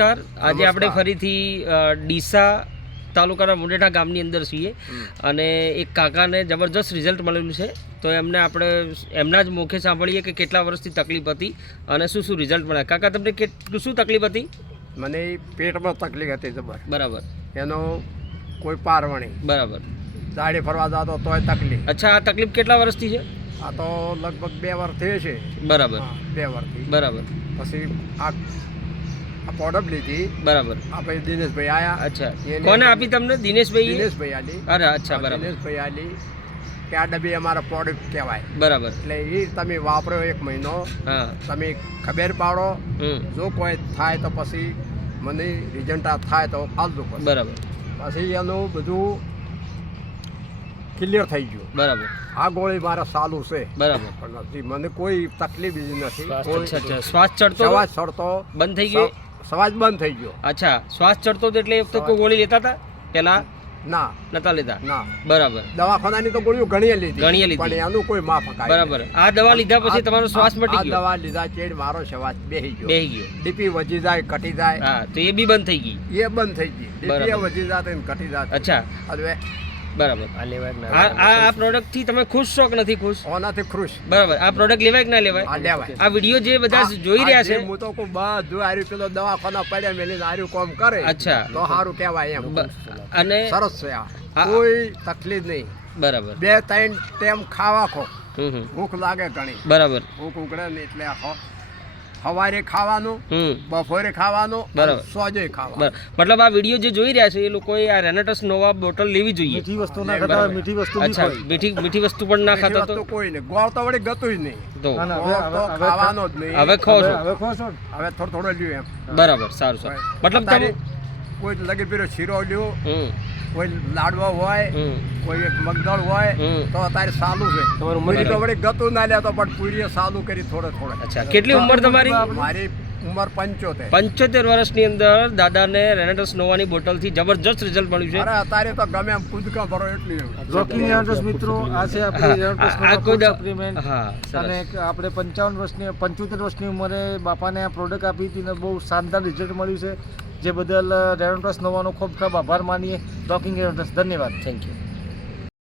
નમસ્કાર. આજે આપણે ફરીથી ડીસા તાલુકાના મુંડેઠા ગામની અંદર છીએ અને એક કાકાને જબરજસ્ત રિઝલ્ટ મળેલું છે. તો એમને આપણે એમના જ મુખે સાંભળીએ કે કેટલા વર્ષથી તકલીફ હતી અને શું શું રિઝલ્ટ મળ્યા. કાકા, તમને શું તકલીફ હતી? મને પેટમાં તકલીફ હતી જબર. બરાબર. એનો કોઈ પારવણી. બરાબર. દાડી ફરવા જતો તોય તકલીફ. અચ્છા, આ તકલીફ કેટલા વર્ષથી છે? આ તો લગભગ 2 વર્ષ થયે છે. બરાબર. 2 વર્ષથી. બરાબર. પછી આ પ્રોડક્ટ લીધી. બરાબર. આ પછી દિનેશભાઈ આયા. અચ્છા, કોને આપી તમને? દિનેશભાઈ. દિનેશભાઈ આલી. અરે અચ્છા, બરાબર. દિનેશભાઈ આલી કે આ ડબ્બી અમારા પ્રોડક્ટ કહેવાય. બરાબર. એટલે એ તમે વાપરો 1 મહિનો. હા. તમે ખબર પાડો. જો કોઈ થાય તો પછી મને રિઝલ્ટ થાય તો ફાલતું પડે. બરાબર. પછી એનું બધું ક્લિયર થઈ ગયું. બરાબર. આ ગોળી મારે ચાલુ છે. બરાબર. પણ નથી, મને કોઈ તકલીફ બીજી નથી. અચ્છા, શ્વાસ ચડતો? શ્વાસ ચડતો બંધ થઈ ગયો? શ્વાસ બંધ થઈ ગયો. અચ્છા, શ્વાસ ચડતો હતો એટલે તો કોઈ ગોળી લેતા હતા પેલા? ના, નતા લેતા. ના. બરાબર. દવાખાનાની તો ગોળીઓ ઘણી લીધી. પણ એનું કોઈ માફક આવ્યું. બરાબર. આ દવા લીધા પછી તમારો શ્વાસ મટી ગયો? દવા લીધા ચેડ મારો શ્વાસ બેહી ગયો. ડીપી વધી જાય, ઘટી જાય. હા, તો એ બી બંધ થઈ ગઈ? એ બંધ થઈ ગઈ. ડીપી વધી જાય ને ઘટી જાય. અચ્છા, હવે બરાબર. આ પ્રોડક્ટ થી તમે ખુશ છો કે નથી ખુશ? ઓનાથી ખુશ. બરાબર. આ પ્રોડક્ટ લેવાય કે ના લેવાય? લેવાય. આ વિડીયો જે બધા જોઈ રહ્યા છે, હું તો કોઈ બધું આર્યું પેલો દવાખાના પડ્યા મેલીને આર્યું કામ કરે. અચ્છા, તો સારું કહેવાય એમ. અને સરસ છે. આ કોઈ તકલીફ નહીં. બરાબર. 2-3 ટાઈમ ખાવા ખો. ભૂખ લાગે ઘણી. બરાબર. ભૂખ ઉગડે ને એટલે સવારે ખાવાનું, બપોરે ખાવાનું, સોજે ખાવાનું. મતલબ આ વિડીયો જે જોઈ રહ્યા છે એ લોકોએ આ રેનેટસ નોવા બોટલ લેવી જોઈએ. મીઠી વસ્તુ ના ખાતા, મીઠી વસ્તુ અચ્છા, મીઠી વસ્તુ પણ ના ખાતા તો કોઈ નહીં. ગોળ તો વળી ગતું જ નહીં. તો ખાવાનો જ નહીં. હવે ખાઓ છો? હવે ખો છો? હવે થોડો લ્યો એમ. બરાબર. સારું સારું. મતલબ તમે કોઈ લગી પીરો શીરો લ્યો, કોઈ લાડવો હોય, કોઈ મગદળ હોય તો અત્યારે સાલું છે. પૂરી તો વળી ગતું ના લેતો પણ પૂરીએ સાલું કરી થોડે. અચ્છા, કેટલી ઉંમર તમારી? મારી ઉંમર 75. 75 વર્ષની અંદર દાદાને રેનેટસ નોવાની બોટલથી જબરજસ્ત રિઝલ્ટ મળ્યું છે. અરે અત્યારે તો ગમે એમ કૂદકા ભરો એટલી. રોકલી રેનેટસ મિત્રો, આ છે આપણી રેનેટસ સપ્લિમેન્ટ. હા, અને આપણે 75 વર્ષની ઉંમરે બાપાને આ પ્રોડક્ટ આપી હતી ને બહુ શાનદાર રિઝલ્ટ મળ્યું છે. જે બદલ રેનેટસ નોવાનો ખૂબ ખૂબ આભાર માનીએ. રોકિંગ રેનેટસ. ધન્યવાદ. Thank you.